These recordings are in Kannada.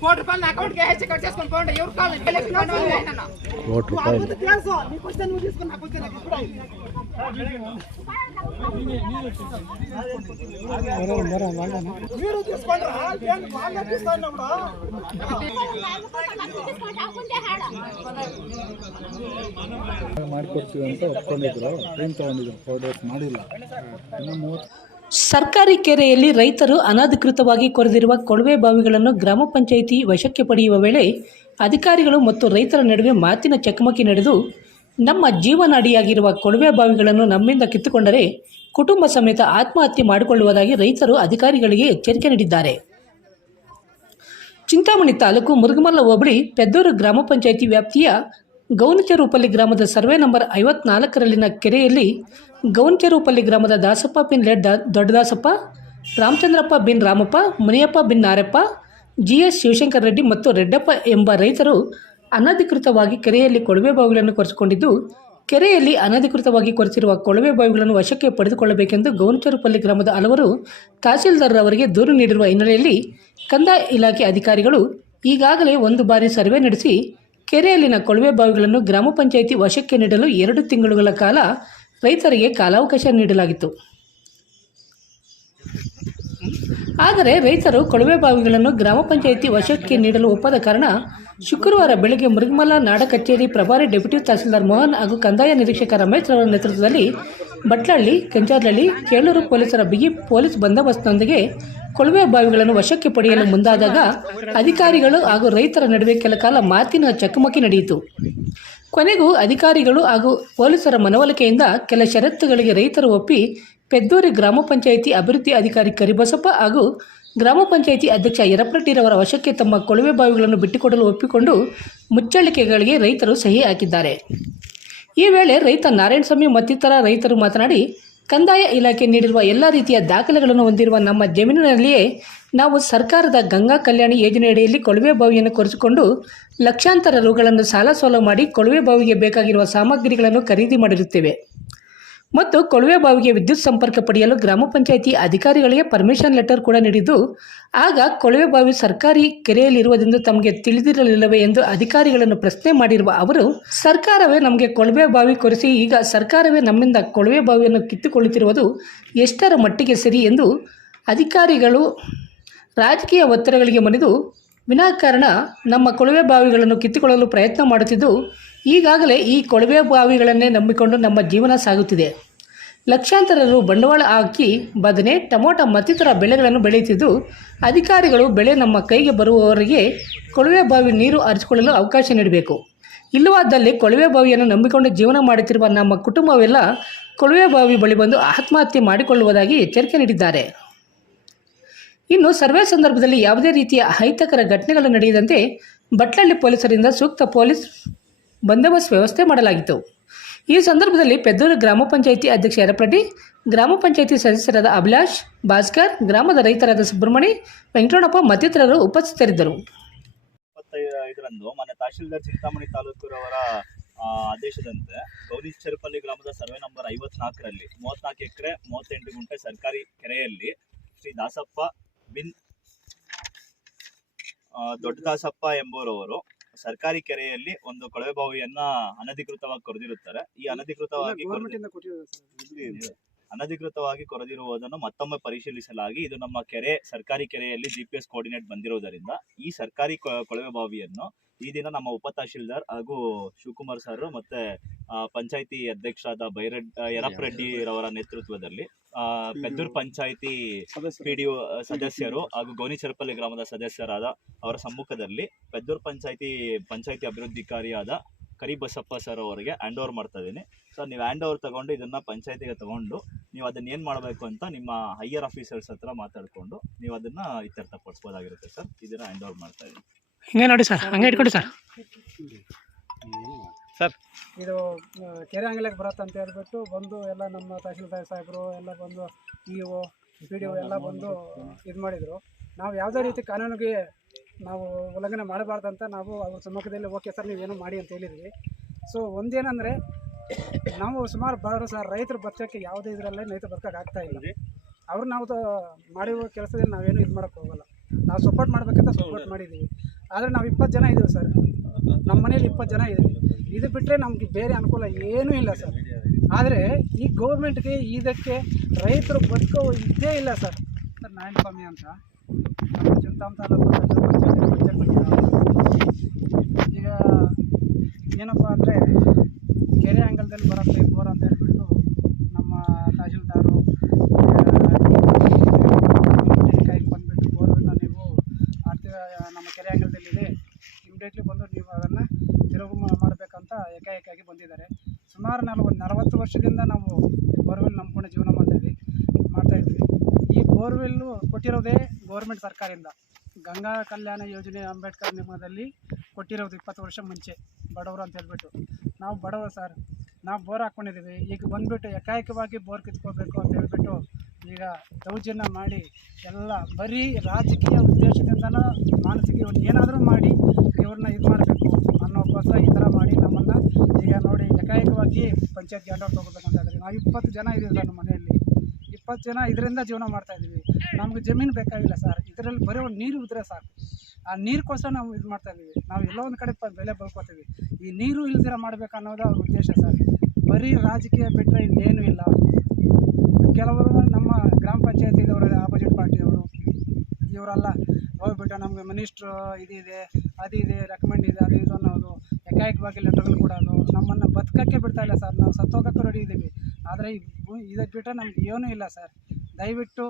కోటి రూపాయలు నా అకౌంట్కి వేసి కట్ చేసుకొని పోండి ఎవరు కావాలి ఎలక్షన్ కావాలి ఏంటన్నా? కోటి రూపాయలు తెలుసు నీ క్వశ్చన్ నువ్వు తీసుకుని నా క్వశ్చన్ నాకు ఇప్పుడు మీరు తీసుకోండి రా. ఏంటి వాళ్ళే తీసుకున్నప్పుడు ಮಾಡ್ಕೊಡ್ತೀವಿ ಅಂತ ಒಪ್ಕೊಂಡಿದ್ರು ಟ್ರೈನ್ ತೊಗೊಂಡಿದ್ರು ಫೋರ್ ಡೇಸ್ ಮಾಡಿಲ್ಲ ಇನ್ನು ಮೂವತ್ತು ಸರ್ಕಾರಿ ಕೆರೆಯಲ್ಲಿ ರೈತರು ಅನಧಿಕೃತವಾಗಿ ಕೊರೆದಿರುವ ಕೊಳವೆ ಬಾವಿಗಳನ್ನು ಗ್ರಾಮ ಪಂಚಾಯಿತಿ ವಶಕ್ಕೆ ಪಡೆಯುವ ವೇಳೆ ಅಧಿಕಾರಿಗಳು ಮತ್ತು ರೈತರ ನಡುವೆ ಮಾತಿನ ಚಕಮಕಿ ನಡೆದು ನಮ್ಮ ಜೀವನಾಡಿಯಾಗಿರುವ ಕೊಳವೆ ಬಾವಿಗಳನ್ನು ನಮ್ಮಿಂದ ಕಿತ್ತುಕೊಂಡರೆ ಕುಟುಂಬ ಸಮೇತ ಆತ್ಮಹತ್ಯೆ ಮಾಡಿಕೊಳ್ಳುವುದಾಗಿ ರೈತರು ಅಧಿಕಾರಿಗಳಿಗೆ ಎಚ್ಚರಿಕೆ ನೀಡಿದ್ದಾರೆ. ಚಿಂತಾಮಣಿ ತಾಲೂಕು ಮುರುಗಮಲ್ಲ ಹೋಬಳಿ, ಪೆದ್ದೂರು ಗ್ರಾಮ ಪಂಚಾಯಿತಿ ವ್ಯಾಪ್ತಿಯ ಗೌನಚರೂಪಲ್ಲಿ ಗ್ರಾಮದ ಸರ್ವೆ ನಂಬರ್ ಐವತ್ನಾಲ್ಕರಲ್ಲಿನ ಕೆರೆಯಲ್ಲಿ ಗೌನಚರೂಪಲ್ಲಿ ಗ್ರಾಮದ ದಾಸಪ್ಪ ಬಿನ್ ಲೆಡ್ ದೊಡ್ಡದಾಸಪ್ಪ, ರಾಮಚಂದ್ರಪ್ಪ ಬಿನ್ ರಾಮಪ್ಪ, ಮುನಿಯಪ್ಪ ಬಿನ್ ನಾರಪ್ಪ ಜಿ ಎಸ್ ಶಿವಶಂಕರ್ ರೆಡ್ಡಿ ಮತ್ತು ರೆಡ್ಡಪ್ಪ ಎಂಬ ರೈತರು ಅನಧಿಕೃತವಾಗಿ ಕೆರೆಯಲ್ಲಿ ಕೊಳವೆ ಬಾವಿಗಳನ್ನು ಕೊರೆಸಿಕೊಂಡಿದ್ದು, ಕೆರೆಯಲ್ಲಿ ಅನಧಿಕೃತವಾಗಿ ಕೊರೆಸಿರುವ ಕೊಳವೆ ಬಾವಿಗಳನ್ನು ವಶಕ್ಕೆ ಪಡೆದುಕೊಳ್ಳಬೇಕೆಂದು ಗೌನಚರುಪಲ್ಲಿ ಗ್ರಾಮದ ಹಲವರು ತಹಸೀಲ್ದಾರ್ ಅವರಿಗೆ ದೂರು ನೀಡಿರುವ ಹಿನ್ನೆಲೆಯಲ್ಲಿ ಕಂದಾಯ ಇಲಾಖೆ ಅಧಿಕಾರಿಗಳು ಈಗಾಗಲೇ ಒಂದು ಬಾರಿ ಸರ್ವೆ ನಡೆಸಿ ಕೆರೆಯಲ್ಲಿನ ಕೊಳವೆ ಬಾವಿಗಳನ್ನು ಗ್ರಾಮ ಪಂಚಾಯಿತಿ ವಶಕ್ಕೆ ನೀಡಲು ಎರಡು ತಿಂಗಳುಗಳ ಕಾಲ ರೈತರಿಗೆ ಕಾಲಾವಕಾಶ ನೀಡಲಾಗಿತ್ತು. ಆದರೆ ರೈತರು ಕೊಳವೆ ಬಾವಿಗಳನ್ನು ಗ್ರಾಮ ಪಂಚಾಯಿತಿ ವಶಕ್ಕೆ ನೀಡಲು ಒಪ್ಪದ ಕಾರಣ ಶುಕ್ರವಾರ ಬೆಳಗ್ಗೆ ಮೃಗಮಲ ನಾಡ ಕಚೇರಿ ಪ್ರಭಾರಿ ಡೆಪ್ಯೂಟಿ ತಹಸೀಲ್ದಾರ್ ಮೋಹನ್ ಹಾಗೂ ಕಂದಾಯ ನಿರೀಕ್ಷಕ ರಮೇಶ್ ಅವರ ನೇತೃತ್ವದಲ್ಲಿ ಬಟ್ಲಹಳ್ಳಿ ಕೆಂಚಾರ್ಲಹಳ್ಳಿ ಕೇಳೂರು ಪೊಲೀಸರ ಬಿಗಿ ಪೊಲೀಸ್ ಬಂದೋಬಸ್ತ್ನೊಂದಿಗೆ ಕೊಳವೆ ಬಾವಿಗಳನ್ನು ವಶಕ್ಕೆ ಪಡೆಯಲು ಮುಂದಾದಾಗ ಅಧಿಕಾರಿಗಳು ಹಾಗೂ ರೈತರ ನಡುವೆ ಕೆಲ ಕಾಲ ಮಾತಿನ ಚಕಮಕಿ ನಡೆಯಿತು. ಕೊನೆಗೂ ಅಧಿಕಾರಿಗಳು ಹಾಗೂ ಪೊಲೀಸರ ಮನವೊಲಿಕೆಯಿಂದ ಕೆಲ ಷರತ್ತುಗಳಿಗೆ ರೈತರು ಒಪ್ಪಿ ಪೆದ್ದೂರಿ ಗ್ರಾಮ ಪಂಚಾಯಿತಿ ಅಭಿವೃದ್ಧಿ ಅಧಿಕಾರಿ ಕರಿಬಸಪ್ಪ ಹಾಗೂ ಗ್ರಾಮ ಪಂಚಾಯಿತಿ ಅಧ್ಯಕ್ಷ ಯರಪ್ರಟ್ಟಿರವರ ವಶಕ್ಕೆ ತಮ್ಮ ಕೊಳವೆ ಬಾವಿಗಳನ್ನು ಬಿಟ್ಟುಕೊಡಲು ಒಪ್ಪಿಕೊಂಡು ಮುಚ್ಚಳಿಕೆಗಳಿಗೆ ರೈತರು ಸಹಿ ಹಾಕಿದ್ದಾರೆ. ಈ ವೇಳೆ ರೈತ ನಾರಾಯಣಸ್ವಾಮಿ ಮತ್ತಿತರ ರೈತರು ಮಾತನಾಡಿ, ಕಂದಾಯ ಇಲಾಖೆ ನೀಡಿರುವ ಎಲ್ಲ ರೀತಿಯ ದಾಖಲೆಗಳನ್ನು ಹೊಂದಿರುವ ನಮ್ಮ ಜಮೀನಿನಲ್ಲಿಯೇ ನಾವು ಸರ್ಕಾರದ ಗಂಗಾ ಕಲ್ಯಾಣ ಯೋಜನೆಯಡಿಯಲ್ಲಿ ಕೊಳವೆ ಬಾವಿಯನ್ನು ಕೊರೆಸಿಕೊಂಡು ಲಕ್ಷಾಂತರ ರುಗಳನ್ನು ಸಾಲ ಸೋಲ ಮಾಡಿ ಕೊಳವೆ ಬಾವಿಗೆ ಬೇಕಾಗಿರುವ ಸಾಮಗ್ರಿಗಳನ್ನು ಖರೀದಿ ಮಾಡಿರುತ್ತೇವೆ. ಮತ್ತು ಕೊಳವೆ ಬಾವಿಗೆ ವಿದ್ಯುತ್ ಸಂಪರ್ಕ ಪಡೆಯಲು ಗ್ರಾಮ ಪಂಚಾಯಿತಿ ಅಧಿಕಾರಿಗಳಿಗೆ ಪರ್ಮಿಷನ್ ಲೆಟರ್ ಕೂಡ ನೀಡಿದ್ದು, ಆಗ ಕೊಳವೆ ಬಾವಿ ಸರ್ಕಾರಿ ಕೆರೆಯಲ್ಲಿರುವುದೆಂದು ತಮಗೆ ತಿಳಿದಿರಲಿಲ್ಲವೇ ಎಂದು ಅಧಿಕಾರಿಗಳನ್ನು ಪ್ರಶ್ನೆ ಮಾಡಿರುವ ಅವರು, ಸರ್ಕಾರವೇ ನಮಗೆ ಕೊಳವೆ ಬಾವಿ ಕೊರೆಸಿ, ಈಗ ಸರ್ಕಾರವೇ ನಮ್ಮಿಂದ ಕೊಳವೆ ಬಾವಿಯನ್ನು ಕಿತ್ತುಕೊಳ್ಳುತ್ತಿರುವುದು ಎಷ್ಟರ ಮಟ್ಟಿಗೆ ಸರಿ ಎಂದು ಅಧಿಕಾರಿಗಳು ರಾಜಕೀಯ ಒತ್ತಡಗಳಿಗೆ ಮನೆದು ವಿನಾಕಾರಣ ನಮ್ಮ ಕೊಳವೆ ಬಾವಿಗಳನ್ನು ಕಿತ್ತುಕೊಳ್ಳಲು ಪ್ರಯತ್ನ ಮಾಡುತ್ತಿದ್ದು ಈಗಾಗಲೇ ಈ ಕೊಳವೆ ಬಾವಿಗಳನ್ನೇ ನಂಬಿಕೊಂಡು ನಮ್ಮ ಜೀವನ ಸಾಗುತ್ತಿದೆ. ಲಕ್ಷಾಂತರರು ಬಂಡವಾಳ ಹಾಕಿ ಬದನೆ ಟೊಮೊಟೊ ಮತ್ತಿತರ ಬೆಳೆಗಳನ್ನು ಬೆಳೆಯುತ್ತಿದ್ದು, ಅಧಿಕಾರಿಗಳು ಬೆಳೆ ನಮ್ಮ ಕೈಗೆ ಬರುವವರಿಗೆ ಕೊಳವೆ ಬಾವಿ ನೀರು ಹರಿಸಿಕೊಳ್ಳಲು ಅವಕಾಶ ನೀಡಬೇಕು. ಇಲ್ಲವಾದಲ್ಲಿ ಕೊಳವೆ ಬಾವಿಯನ್ನು ನಂಬಿಕೊಂಡು ಜೀವನ ಮಾಡುತ್ತಿರುವ ನಮ್ಮ ಕುಟುಂಬವೆಲ್ಲ ಕೊಳವೆ ಬಾವಿ ಬಳಿ ಬಂದು ಆತ್ಮಹತ್ಯೆ ಮಾಡಿಕೊಳ್ಳುವುದಾಗಿ ಎಚ್ಚರಿಕೆ ನೀಡಿದ್ದಾರೆ. ಇನ್ನು ಸರ್ವೆ ಸಂದರ್ಭದಲ್ಲಿ ಯಾವುದೇ ರೀತಿಯ ಅಹಿತಕರ ಘಟನೆಗಳು ನಡೆಯದಂತೆ ಬಟ್ಲಳ್ಳಿ ಪೊಲೀಸರಿಂದ ಸೂಕ್ತ ಪೊಲೀಸ್ ಬಂದೋಬಸ್ತ್ ವ್ಯವಸ್ಥೆ ಮಾಡಲಾಗಿತ್ತು. ಈ ಸಂದರ್ಭದಲ್ಲಿ ಪೆದ್ದೂರು ಗ್ರಾಮ ಪಂಚಾಯಿತಿ ಅಧ್ಯಕ್ಷ ಯರಪಟ್ಟಿ, ಗ್ರಾಮ ಪಂಚಾಯಿತಿ ಸದಸ್ಯರಾದ ಅಭಿಲಾಷ್, ಭಾಸ್ಕರ್, ಗ್ರಾಮದ ರೈತರಾದ ಸುಬ್ರಹ್ಮಣಿ ವೆಂಕಟರಣಪ್ಪ ಮತ್ತಿತರರು ಉಪಸ್ಥಿತರಿದ್ದರು. ಇದರಂದು ಮೊನ್ನೆ ತಹಶೀಲ್ದಾರ್ ಚಿಂತಾಮಣಿ ತಾಲೂಕುರವರ ಆದೇಶದಂತೆ ಗೌರಿ ಚೆರುಪಲ್ಲಿ ಗ್ರಾಮದ ಸರ್ವೆ ನಂಬರ್ ಐವತ್ನಾಲ್ಕರಲ್ಲಿ ಮೂವತ್ನಾಲ್ಕು ಎಕರೆ, ಮೂವತ್ತೆಂಟು ಗುಂಟೆ ಸರ್ಕಾರಿ ಕೆರೆಯಲ್ಲಿ ಶ್ರೀ ದಾಸಪ್ಪ ಬಿನ್ ದೊಡ್ಡ ದಾಸಪ್ಪ ಎಂಬುವರವರು ಸರ್ಕಾರಿ ಕೆರೆಯಲ್ಲಿ ಒಂದು ಕೊಳವೆ ಬಾವಿಯನ್ನ ಅನಧಿಕೃತವಾಗಿ ಕೊರೆದಿರುತ್ತಾರೆ. ಈ ಅನಧಿಕೃತವಾಗಿ ಅನಧಿಕೃತವಾಗಿ ಕೊರೆದಿರುವುದನ್ನು ಮತ್ತೊಮ್ಮೆ ಪರಿಶೀಲಿಸಲಾಗಿ ಇದು ನಮ್ಮ ಕೆರೆ ಸರ್ಕಾರಿ ಕೆರೆಯಲ್ಲಿ ಜಿಪಿಎಸ್ ಕೋಆರ್ಡಿನೇಟ್ ಬಂದಿರುವುದರಿಂದ ಈ ಸರ್ಕಾರಿ ಕೊಳವೆ ಬಾವಿಯನ್ನು ಈ ದಿನ ನಮ್ಮ ಉಪ ತಹಶೀಲ್ದಾರ್ ಹಾಗೂ ಶಿವಕುಮಾರ್ ಸರ್ ಮತ್ತೆ ಪಂಚಾಯತಿ ಅಧ್ಯಕ್ಷರಾದ ಬೈರಡ್ ಯರಪ್ಪ ರೆಡ್ಡಿ ರವರ ನೇತೃತ್ವದಲ್ಲಿ ಪೆದ್ದೂರ್ ಪಂಚಾಯತಿ ಪಂಚಾಯಿತಿ ಪಿ ಡಿ ಸದಸ್ಯರು ಹಾಗೂ ಗೌನಿಚರಪಲ್ಲಿ ಗ್ರಾಮದ ಸದಸ್ಯರಾದ ಅವರ ಸಮ್ಮುಖದಲ್ಲಿ ಪೆದ್ದೂರ್ ಪಂಚಾಯತಿ ಪಂಚಾಯತಿ ಅಭಿವೃದ್ಧಿಕಾರಿಯಾದ ಕರಿಬಸಪ್ಪ ಸರ್ ಅವರಿಗೆ ಹ್ಯಾಂಡ್ ಓವರ್ ಮಾಡ್ತಾ ಇದ್ದೀನಿ. ಸರ್ ನೀವು ಹ್ಯಾಂಡ್ ಓವರ್ ತಗೊಂಡು ಇದನ್ನ ಪಂಚಾಯತಿಗೆ ತಗೊಂಡು ನೀವು ಅದನ್ನ ಏನು ಮಾಡಬೇಕು ಅಂತ ನಿಮ್ಮ ಹೈಯರ್ ಆಫೀಸರ್ಸ್ ಹತ್ರ ಮಾತಾಡ್ಕೊಂಡು ನೀವು ಅದನ್ನ ಇತ್ಯರ್ಥಪಡಿಸ್ಬೋದಾಗಿರುತ್ತೆ ಸರ್. ಇದನ್ನ ಹ್ಯಾಂಡ್ ಓವರ್ ಮಾಡ್ತಾ ಇದ್ದೀನಿ. ಹಿಂಗೆ ನೋಡಿ ಸರ್ ಹಂಗೆ ಇಟ್ಕೊಡಿ ಸರ್. ಸರ್. ಇದು ಕೆರೆ ಅಂಗಲಕ್ಕೆ ಬರತ್ತೆ ಅಂತ ಹೇಳ್ಬಿಟ್ಟು ಬಂದು ಎಲ್ಲ ನಮ್ಮ ತಹಶೀಲ್ದಾರ್ ಸಾಹೇಬರು ಎಲ್ಲ ಬಂದು E O P D O ಎಲ್ಲ ಬಂದು ಇದು ಮಾಡಿದರು. ನಾವು ಯಾವುದೇ ರೀತಿ ಕಾನೂನಿಗೆ ನಾವು ಉಲ್ಲಂಘನೆ ಅಂತ ನಾವು ಅವ್ರ ಸಮ್ಮುಖದಲ್ಲಿ ಓಕೆ ಸರ್ ನೀವೇನು ಮಾಡಿ ಅಂತ ಹೇಳಿದ್ವಿ. ಸೊ ಒಂದೇನಂದರೆ ನಾವು ಸುಮಾರು ಬರೋ ಸರ್ ರೈತರು ಬದುಕೋಕ್ಕೆ ಯಾವುದೇ ಇದರಲ್ಲೇ ರೈತರು ಬದುಕೋಕೆ ಆಗ್ತಾ ಇಲ್ಲ. ಅವ್ರು ನಾವು ತ- ಮಾಡಿರೋ ಕೆಲಸದಲ್ಲಿ ನಾವೇನು ಇದು ಮಾಡೋಕ್ಕೆ ಹೋಗಲ್ಲ. ನಾವು ಸಪೋರ್ಟ್ ಮಾಡಬೇಕಂತ ಸಪೋರ್ಟ್ ಮಾಡಿದ್ದೀವಿ ಆದರೆ ನಾವು ಇಪ್ಪತ್ತು ಜನ ಇದ್ದೀವಿ ಸರ್. ನಮ್ಮ ಮನೇಲಿ ಇಪ್ಪತ್ತು ಜನ ಇದ್ದೀವಿ. ಇದು ಬಿಟ್ಟರೆ ನಮಗೆ ಬೇರೆ ಅನುಕೂಲ ಏನೂ ಇಲ್ಲ ಸರ್. ಆದರೆ ಈ ಗೌರ್ಮೆಂಟ್ಗೆ ಇದಕ್ಕೆ ರೈತರು ಬದುಕೋ ಇದ್ದೇ ಇಲ್ಲ ಸರ್. ಸರ್, ನಾರಾಯಣ ಸ್ವಾಮಿ ಅಂತ. ಚಿಂತಾಮ್ ಈಗ ಏನಪ್ಪ ಅಂದರೆ ಕೆರೆ ಆ್ಯಂಗಲ್ದಲ್ಲಿ ಬರುತ್ತೆ, ಬೋರ್ ಅಂತ ಹೇಳ್ಬಿಟ್ಟು ನಮ್ಮ ತಹಶೀಲ್ದಾರು ಕಾಯಿಗೆ ಬಂದುಬಿಟ್ಟು ಬೋರ್ವೆಲ್ನ ನೀವು ಆರ್ತಿ ನಮ್ಮ ಕೆರೆ ಅಂಗಲದಲ್ಲಿದೆ ಇಮಿಡಿಯೇಟ್ಲಿ ಬಂದು ನೀವು ಅದನ್ನು ತಿರುಗು ಮಾ- ಮಾಡಬೇಕಂತ ಏಕಾಏಕಾಗಿ ಬಂದಿದ್ದಾರೆ. ಸುಮಾರು ನಾವು ಒಂದು ನಲವತ್ತು ವರ್ಷದಿಂದ ನಾವು ಬೋರ್ವೆಲ್ ನಂಬ್ಕೊಂಡು ಜೀವನ ಮಾಡ್ತಾಯಿದ್ವಿ ಮಾಡ್ತಾಯಿದ್ವಿ ಈ ಬೋರ್ವೆಲ್ಲು ಕೊಟ್ಟಿರೋದೇ ಗೌರ್ಮೆಂಟ್ ಸರ್ಕಾರದಿಂದ. ಗಂಗಾ ಕಲ್ಯಾಣ ಯೋಜನೆ ಅಂಬೇಡ್ಕರ್ ನಿಗಮದಲ್ಲಿ ಕೊಟ್ಟಿರೋದು ಇಪ್ಪತ್ತು ವರ್ಷ ಮುಂಚೆ, ಬಡವರು ಅಂತ ಹೇಳ್ಬಿಟ್ಟು. ನಾವು ಬಡವರು ಸರ್, ನಾವು ಬೋರ್ ಹಾಕ್ಕೊಂಡಿದ್ದೀವಿ. ಈಗ ಬಂದುಬಿಟ್ಟು ಏಕಾಏಕವಾಗಿ ಬೋರ್ ಕಿತ್ಕೋಬೇಕು ಅಂತ ಹೇಳ್ಬಿಟ್ಟು ಈಗ ದೌರ್ಜನ್ಯ ಮಾಡಿ ಎಲ್ಲ ಬರೀ ರಾಜಕೀಯ ಉದ್ದೇಶದಿಂದನೂ ಮಾನಸಿಕ ಇವ್ರನ್ನ ಏನಾದರೂ ಮಾಡಿ ಇವ್ರನ್ನ ಇದು ಮಾಡಬೇಕು ಅನ್ನೋಕ್ಕೋಸ್ಕರ ಈ ಥರ ಮಾಡಿ ನಮ್ಮನ್ನು ಈಗ ನೋಡಿ ಏಕಾಏಕವಾಗಿ ಪಂಚಾಯತ್ ತೊಗೋಬೇಕಂತ ಇದ್ದಾರೆ ನಾವು ಇಪ್ಪತ್ತು ಜನ ಇದ್ದೀವಿ ಸರ್ ನಮ್ಮ ಮನೆಯಲ್ಲಿ. ಇಪ್ಪತ್ತು ಜನ ಇದರಿಂದ ಜೀವನ ಮಾಡ್ತಾ ಇದ್ದೀವಿ ನಮ್ಗೆ ಜಮೀನು ಬೇಕಾಗಿಲ್ಲ ಸರ್. ಇದರಲ್ಲಿ ಬರೀ ಒಂದು ನೀರು ಇದ್ದರೆ ಸಾಕು. ಆ ನೀರಿಗೋಸ್ಕರ ನಾವು ಇದು ಮಾಡ್ತಾ ಇದ್ದೀವಿ ನಾವು ಎಲ್ಲೋ ಒಂದು ಕಡೆ ಬೆಲೆ ಬಳ್ಕೊತೀವಿ. ಈ ನೀರು ಇಲ್ದಿರ ಮಾಡ್ಬೇಕು ಅನ್ನೋದು ಅವ್ರ ಉದ್ದೇಶ ಸರ್. ಬರೀ ರಾಜಕೀಯ ಬಿಟ್ಟರೆ ಇನ್ನೇನು ಇಲ್ಲ. ಕೆಲವರು ನಮ್ಮ ಗ್ರಾಮ ಪಂಚಾಯತಿದವರು ಆಪೋಸಿಟ್ ಪಾರ್ಟಿಯವರು, ಇವರೆಲ್ಲ ಹೋಗ್ಬಿಟ್ಟು ನಮಗೆ ಮಿನಿಸ್ಟ್ರು ಇದಿದೆ ಇದೆ ರೆಕಮೆಂಡ್ ಇದೆ ಅದು ಇದು ಅನ್ನೋದು ಏಕಾಏಕವಾಗಿ ಲೆಟರ್ಗಳು ಕೊಡೋದು ನಮ್ಮನ್ನು ಬದುಕಕ್ಕೆ ಬಿಡ್ತಾ ಇಲ್ಲ ಸರ್ ನಾವು ಸತ್ತೋಗಕ್ಕೆ ರೆಡಿ ಇದ್ದೀವಿ ಆದರೆ ಇದಕ್ಕೆ ಬಿಟ್ಟರೆ ನಮ್ಗೆ ಏನೂ ಇಲ್ಲ ಸರ್ ದಯವಿಟ್ಟು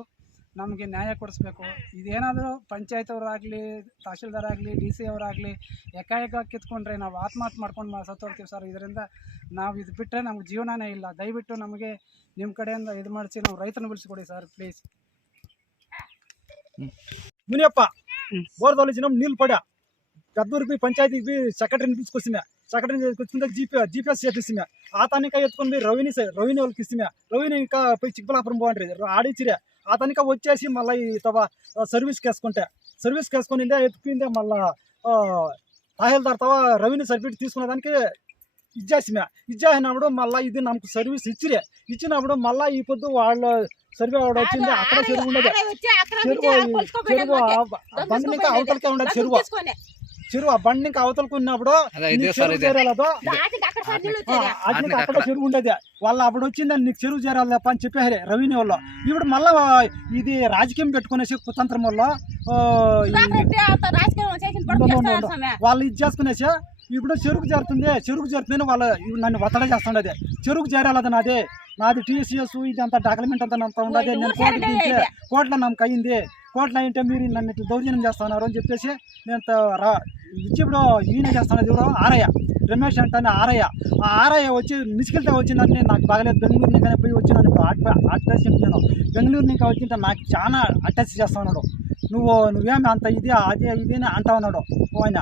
ನಮಗೆ ನ್ಯಾಯ ಕೊಡಿಸ್ಬೇಕು. ಇದೇನಾದರೂ ಪಂಚಾಯತ್ ಅವರಾಗಲಿ ತಹಶೀಲ್ದಾರ್ ಆಗಲಿ ಡಿ ಸಿ ಅವರಾಗಲಿ ಏಕಾಏಕ ಕಿತ್ಕೊಂಡ್ರೆ ನಾವು ಆತ್ಮಹತ್ಯೆ ಮಾಡ್ಕೊಂಡು ಸತ್ತೋಗ್ತೀವಿ ಸರ್ ಇದರಿಂದ ನಾವು ಇದು ಬಿಟ್ಟರೆ ನಮ್ಗೆ ಜೀವನನೇ ಇಲ್ಲ. ದಯವಿಟ್ಟು ನಮಗೆ ನಿಮ್ಮ ಕಡೆಯಿಂದ ಇದು ಮಾಡಿಸಿ ನಾವು ರೈತನ ಬಿಡಿಸ್ಕೊಡಿ ಸರ್ ಪ್ಲೀಸ್ ಮುನಿಯಪ್ಪ. బోర్ తోలించినాం నీళ్ళు పడా గద్దూరికి పంచాయతీకి పోయి సెక్రటరీని పిలుచుకొచ్చినా సెక్రటరీని తీసుకొచ్చుకుంటే జీపీ జీపీఎస్ చేపిస్తున్నా ఆతానిక ఎత్తుకుని పోయి రవిని రవిని వాళ్ళకి ఇస్తున్నా. రవిని ఇంకా పోయి చిక్కలాపురం పోండి ఆ తనకా వచ్చేసి మళ్ళీ తవ సర్వీస్కి వేసుకుంటే సర్వీస్కి వేసుకొని ఎత్తుకుందే మళ్ళా తహేల్దార్ తవ రవిని సర్టిఫికెట్ తీసుకున్న దానికి ఇచ్చేసిన. ఇచ్చేసినప్పుడు మళ్ళీ ఇది నాకు సర్వీస్ ఇచ్చిరే. ఇచ్చినప్పుడు మళ్ళీ ఈ పొద్దు వాళ్ళు సర్వే వాడు వచ్చింది అక్కడ చెరువు ఉండదు. చెరువు చెరువు బండి ఇంకా అవతలకే ఉండదు చెరువు. చెరువు ఆ బండి ఇంకా అవతలకు ఉన్నప్పుడు చెరువు చేరాలదో అది నీకు అక్కడ చెరువు ఉండేది. వాళ్ళు అప్పుడు వచ్చిందని నీకు చెరువు చేరాలి తప్ప అని చెప్పారు రవిని వాళ్ళు. ఇప్పుడు మళ్ళా ఇది రాజకీయం పెట్టుకునేసి కుతంత్రం వల్ల వాళ్ళు ఇది చేసుకునేసి ఇప్పుడు చెరుకు చేరుతుంది చెరుకు చేరుతుంది వాళ్ళు నన్ను ఒత్తడ చేస్తుండేది. చెరుకు చేరాలది నాది నాది టీసీఎస్ ఇదంతా డాక్యుమెంట్ అంతా అంతా ఉండదు నేను కోర్టు దించి కోర్టులో నమ్మకం అయింది. కోర్టులో అయింటే మీరు నన్ను ఇట్లా దౌర్జన్యం చేస్తున్నారు అని చెప్పేసి నేను రా ఇచ్చి ఇప్పుడు ఈయన చేస్తున్నది ఎవరు? ఆరయ్య రమేష్ అంటే ఆరయ్య ఆ ఆరయ్య వచ్చి మిసికిల్తో వచ్చిందంటే నాకు బాగలేదు. బెంగళూరు నుంచి పోయి వచ్చి నన్ను ఆట్ పేషెంట్ నేను బెంగళూరు నుంచి వచ్చింటే నాకు చాలా అటాచ్ చేస్తా ఉన్నాడు నువ్వు నువ్వేమి అంత ఇది అదే ఇది అని అంటా ఉన్నాడు ఓ ఆయన.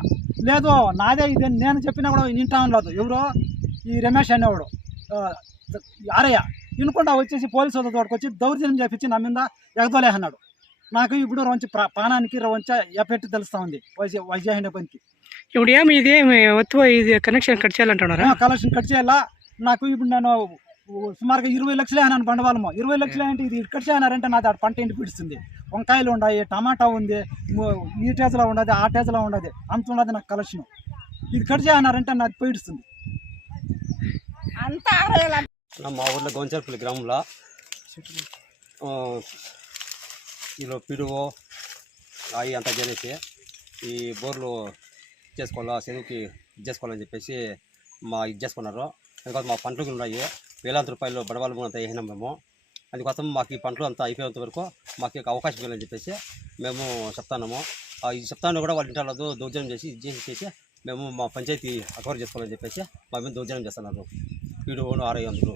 లేదు నాదే ఇది నేను చెప్పినా కూడా వింటా ఉండదు ఎవరు? ఈ రమేష్ అనేవాడు. ఆరయ్య వినకుండా వచ్చేసి పోలీసు వాళ్ళ తోడుకు వచ్చి దౌర్జన్యం చేపించి నా మీద ఎగదోలే అన్నాడు నాకు ఇప్పుడు రొంచి ప్రాణానికి రవంచ ఎఫెక్ట్ తెలుస్తా ఉంది. వైజాగ్ పనికి. ఇప్పుడు ఏమి ఇది ఒత్తు ఇది కనెక్షన్ కట్ చేయాలంటున్నారు? కనెక్షన్ కట్ చేయాలా? నాకు ఇప్పుడు నేను సుమారుగా ఇరవై లక్షలే అన్నాను బండవాళము ఇరవై లక్షలే అంటే ఇది ఇక్కడ చేయనారంటే నాది ఆడ పంట ఇంటి పిడుస్తుంది వంకాయలు ఉన్నాయి టమాటా ఉంది ఈ టేజ్లో ఉండదు ఆ టేజ్లో ఉండదు. అంత ఉండదు నాకు కలెక్షన్ ఇది కట్ చేయనారంటే నాది పీడుస్తుంది అంతా మా ఊర్లో గొంచర్పల్లి గ్రామంలో ఇలా పిడువో అవి అంతా చేసి ఈ బోర్లు చేసుకోవాలా చెరువుకి ఇది చేసుకోవాలని చెప్పేసి మా ఇది చేసుకున్నారు. అందుకోసం మా పంటలు ఉన్నాయి. వేలాంత రూపాయలు బడవాళ్ళు అంతా వేసినాం మేము. అందుకోసం మాకు ఈ పంటలు అంతా అయిపోయేంత వరకు మాకు అవకాశం ఇవ్వాలని చెప్పేసి మేము చెప్తాము ఆ ఇది చెప్తాను కూడా వాళ్ళ ఇంట్లో దౌర్జన్యం చేసి ఇది చేసి చేసి మేము మా పంచాయతీ అక్వైర్ చేసుకోవాలని చెప్పేసి మా మీద దౌర్జన్యం చేస్తున్నారు. పీడుఓను ఆర్ఐ అందరూ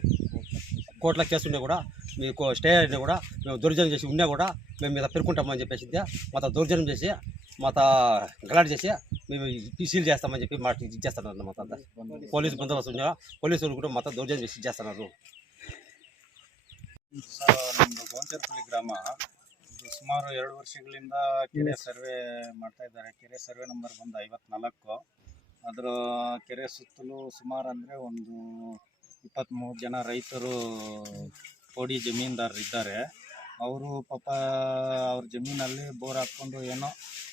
కోర్టులో కేసు ఉన్నా కూడా మీకు స్టే అయినా కూడా మేము దౌర్జన్యం చేసి ఉన్నా కూడా మేము మీద పెరుకుంటామని చెప్పేసి మాతో దౌర్జన్యం చేసి మాతో గలాట్ చేసి మేము సీల్ చేస్తామని చెప్పి మాట ఇది చేస్తున్నారు మాతో అంతా పోలీసు బందోబస్తు ఉన్నా పోలీసులు కూడా మాతో దౌర్జన్యం చేసి చేస్తున్నారు ಸೊ ನಮ್ಮದು ಗೋಂಚರ್ಪಳ್ಳಿ ಗ್ರಾಮ ಇದು ಸುಮಾರು ಎರಡು ವರ್ಷಗಳಿಂದ ಕೆರೆ ಸರ್ವೆ ಮಾಡ್ತಾ ಇದ್ದಾರೆ ಕೆರೆ ಸರ್ವೆ ನಂಬರ್ ಬಂದು ಐವತ್ನಾಲ್ಕು ಅದರ ಕೆರೆ ಸುತ್ತಲೂ ಸುಮಾರು ಅಂದರೆ ಒಂದು ಇಪ್ಪತ್ತ್ಮೂರು ಜನ ರೈತರು ಕೋಡಿ ಜಮೀನ್ದಾರರಿದ್ದಾರೆ ಅವರು ಪಾಪ ಅವ್ರ ಜಮೀನಲ್ಲಿ ಬೋರ್ ಹಾಕ್ಕೊಂಡು ಏನೋ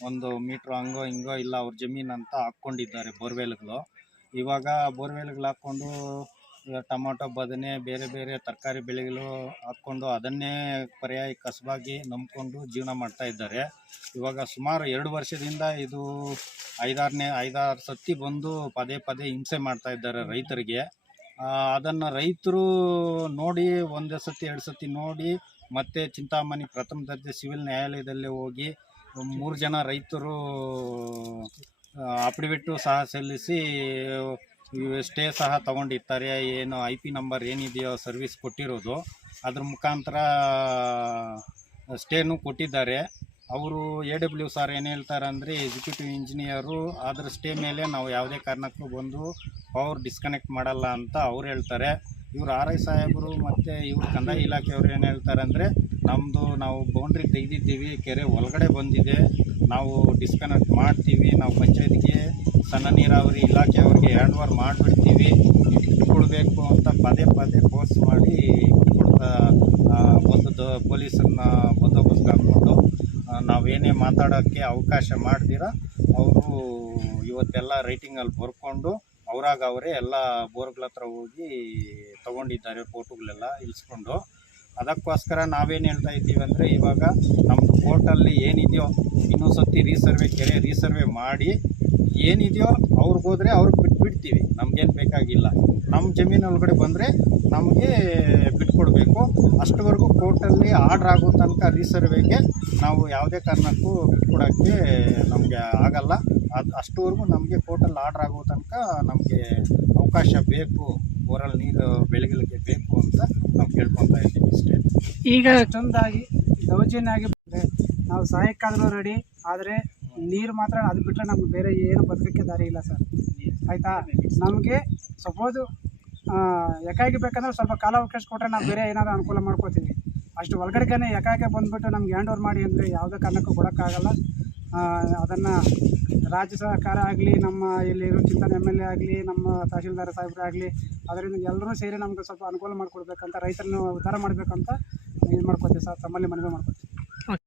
ಒಂದು ಮೀಟ್ರ್ ಹಂಗೋ ಹಿಂಗೋ ಇಲ್ಲ ಅವ್ರ ಜಮೀನು ಅಂತ ಹಾಕ್ಕೊಂಡಿದ್ದಾರೆ ಬೋರ್ವೆಲ್ಗಳು. ಇವಾಗ ಬೋರ್ವೆಲ್ಗಳು ಹಾಕ್ಕೊಂಡು ಟೊಮೊಟೊ, ಬದನೆ, ಬೇರೆ ಬೇರೆ ತರಕಾರಿ ಬೆಳೆಗಳು ಹಾಕ್ಕೊಂಡು ಅದನ್ನೇ ಪರ್ಯಾಯ ಕಸಬಾಗಿ ನಂಬಿಕೊಂಡು ಜೀವನ ಮಾಡ್ತಾ ಇದ್ದಾರೆ. ಇವಾಗ ಸುಮಾರು ಎರಡು ವರ್ಷದಿಂದ ಇದು ಐದಾರನೇ, ಐದಾರು ಸತಿ ಬಂದು ಪದೇ ಪದೇ ಹಿಂಸೆ ಮಾಡ್ತಾ ಇದ್ದಾರೆ ರೈತರಿಗೆ. ಅದನ್ನು ರೈತರು ನೋಡಿ, ಒಂದೇ ಸತಿ, ಎರಡು ಸತಿ ನೋಡಿ, ಮತ್ತೆ ಚಿಂತಾಮಣಿ ಪ್ರಥಮ ದರ್ಜೆ ಸಿವಿಲ್ ನ್ಯಾಯಾಲಯದಲ್ಲಿ ಹೋಗಿ, ಮೂರು ಜನ ರೈತರು ಅಪ್ಡಿಬಿಟ್ಟು ಸಹ ಸಲ್ಲಿಸಿ ಸ್ಟೇ ಸಹ ತಗೊಂಡಿರ್ತಾರೆ. ಏನು ಐ ಪಿ ನಂಬರ್ ಏನಿದೆಯೋ ಸರ್ವಿಸ್ ಕೊಟ್ಟಿರೋದು, ಅದ್ರ ಮುಖಾಂತರ, ಸ್ಟೇನೂ ಕೊಟ್ಟಿದ್ದಾರೆ. ಅವರು ಎ ಡಬ್ಲ್ಯೂ ಸರ್ ಏನು ಹೇಳ್ತಾರೆ ಅಂದರೆ ಎಕ್ಸಿಕ್ಯೂಟಿವ್ ಇಂಜಿನಿಯರು ಅದರ ಸ್ಟೇ ಮೇಲೆ ನಾವು ಯಾವುದೇ ಕಾರಣಕ್ಕೂ ಬಂದು ಪವರ್ ಡಿಸ್ಕನೆಕ್ಟ್ ಮಾಡಲ್ಲ ಅಂತ ಅವ್ರು ಹೇಳ್ತಾರೆ. ಇವರು ಆರ್ ಐ ಸಾಹೇಬರು ಮತ್ತು ಇವರು ಕಂದಾಯ ಇಲಾಖೆಯವರು ಏನು ಹೇಳ್ತಾರೆ ಅಂದರೆ ನಮ್ಮದು ನಾವು ಬೌಂಡ್ರಿ ತೆಗೆದಿದ್ದೀವಿ, ಕೆರೆ ಒಳಗಡೆ ಬಂದಿದೆ, ನಾವು ಡಿಸ್ಕನೆಕ್ಟ್ ಮಾಡ್ತೀವಿ, ನಾವು ಪಂಚಾಯತ್ಗೆ ಸಣ್ಣ ನೀರಾವರಿ ಇಲಾಖೆಯವ್ರಿಗೆ ಹ್ಯಾಂಡ್ ಓವರ್ ಮಾಡಿಬಿಡ್ತೀವಿ, ಇಟ್ಕೊಳ್ಬೇಕು ಅಂತ ಪದೇ ಪದೇ ಫೋರ್ಸ್ ಮಾಡಿ ಕೊಡ್ತಾ ಒಂದು ಪೊಲೀಸನ್ನ ಬಂದೋಬಸ್ತ್ ಹಾಕ್ಕೊಂಡು ನಾವೇನೇ ಮಾತಾಡೋಕ್ಕೆ ಅವಕಾಶ ಮಾಡ್ದಿರ, ಅವರು ಇವತ್ತೆಲ್ಲ ರೈಟಿಂಗಲ್ಲಿ ಬರ್ಕೊಂಡು ಅವರಾಗ ಅವರೇ ಎಲ್ಲ ಬೋರ್ಗಳ ಹತ್ರ ಹೋಗಿ ತಗೊಂಡಿದ್ದಾರೆ ಫೋಟೋಗಳೆಲ್ಲ ಇಳಿಸ್ಕೊಂಡು ಅದಕ್ಕೋಸ್ಕರ ನಾವೇನು ಹೇಳ್ತಾ ಇದ್ದೀವಿ ಅಂದರೆ ಇವಾಗ ನಮ್ಮ ಕೋರ್ಟಲ್ಲಿ ಏನಿದೆಯೋ ಇನ್ನೊಂದು ಸತಿ ರೀಸರ್ವೆ ಕೆರೆ ರೀಸರ್ವೆ ಮಾಡಿ ಏನಿದೆಯೋ ಅವ್ರಿಗೆ ಹೋದರೆ ಅವ್ರಿಗೆ ಬಿಟ್ಬಿಡ್ತೀವಿ ನಮಗೇನು ಬೇಕಾಗಿಲ್ಲ. ನಮ್ಮ ಜಮೀನು ಒಳಗಡೆ ಬಂದರೆ ನಮಗೆ ಬಿಟ್ಕೊಡ್ಬೇಕು ಅಷ್ಟುವರೆಗೂ ಕೋರ್ಟಲ್ಲಿ ಆರ್ಡ್ರ್ ಆಗೋ ತನಕ ರೀಸರ್ವೆಗೆ ನಾವು ಯಾವುದೇ ಕಾರಣಕ್ಕೂ ಬಿಟ್ಕೊಡೋಕ್ಕೆ ನಮಗೆ ಆಗಲ್ಲ. ಅದು ಅಷ್ಟುವರೆಗೂ ನಮಗೆ ಕೋರ್ಟಲ್ಲಿ ಆರ್ಡ್ರ್ ಆಗೋ ತನಕ ನಮಗೆ ಅವಕಾಶ ಬೇಕು ಬೋರಲ್ಲಿ ನೀರು ಬೆಳೆಗಳಿಗೆ ಬೇಕು ಅಂತ ನಾವು ಕೇಳ್ಕೊತಾ ಇದ್ದೀವಿ ಇಷ್ಟೇ. ಈಗ ಚಂದಾಗಿ ದೌರ್ಜನ್ಯ ಬಂದರೆ ನಾವು ಸಹಾಯಕ್ಕಾದರೂ ರೆಡಿ, ಆದರೆ ನೀರು ಮಾತ್ರ ಅದು ಬಿಟ್ಟರೆ ನಮ್ಗೆ ಬೇರೆ ಏನು ಬದುಕಕ್ಕೆ ದಾರಿ ಇಲ್ಲ ಸರ್. ಆಯಿತಾ? ನಮಗೆ ಸಪೋಸು ಏಕಾಏಕಿ ಬೇಕಂದ್ರೆ ಸ್ವಲ್ಪ ಕಾಲಾವಕಾಶ ಕೊಟ್ಟರೆ ನಾವು ಬೇರೆ ಏನಾದರೂ ಅನುಕೂಲ ಮಾಡ್ಕೋತೀವಿ. ಅಷ್ಟು ಒಳಗಡೆಗೆ ಏಕಾಏಕಿ ಬಂದುಬಿಟ್ಟು ನಮ್ಗೆ ಹ್ಯಾಂಡ್ ಓವರ್ ಮಾಡಿ ಅಂದರೆ ಯಾವುದೇ ಕಾರಣಕ್ಕೂ ಕೊಡೋಕ್ಕಾಗಲ್ಲ. ಅದನ್ನು ರಾಜ್ಯ ಸರ್ಕಾರ ಆಗಲಿ, ನಮ್ಮ ಇಲ್ಲಿರೋ ಚಿಂತನ ಎಂ ಎಲ್ ಎ ಆಗಲಿ, ನಮ್ಮ ತಹಶೀಲ್ದಾರ್ ಸಾಹೇಬ್ರು ಆಗಲಿ, ಅದರಿಂದ ಎಲ್ಲರೂ ಸೇರಿ ನಮ್ಗೆ ಸ್ವಲ್ಪ ಅನುಕೂಲ ಮಾಡಿಕೊಡ್ಬೇಕಂತ, ರೈತರನ್ನು ಉದ್ಧಾರ ಮಾಡಬೇಕಂತ ಇದು ಮಾಡ್ಕೋತೀವಿ ಸರ್, ತಮ್ಮಲ್ಲಿ ಮನವಿ ಮಾಡ್ಕೊತೀವಿ.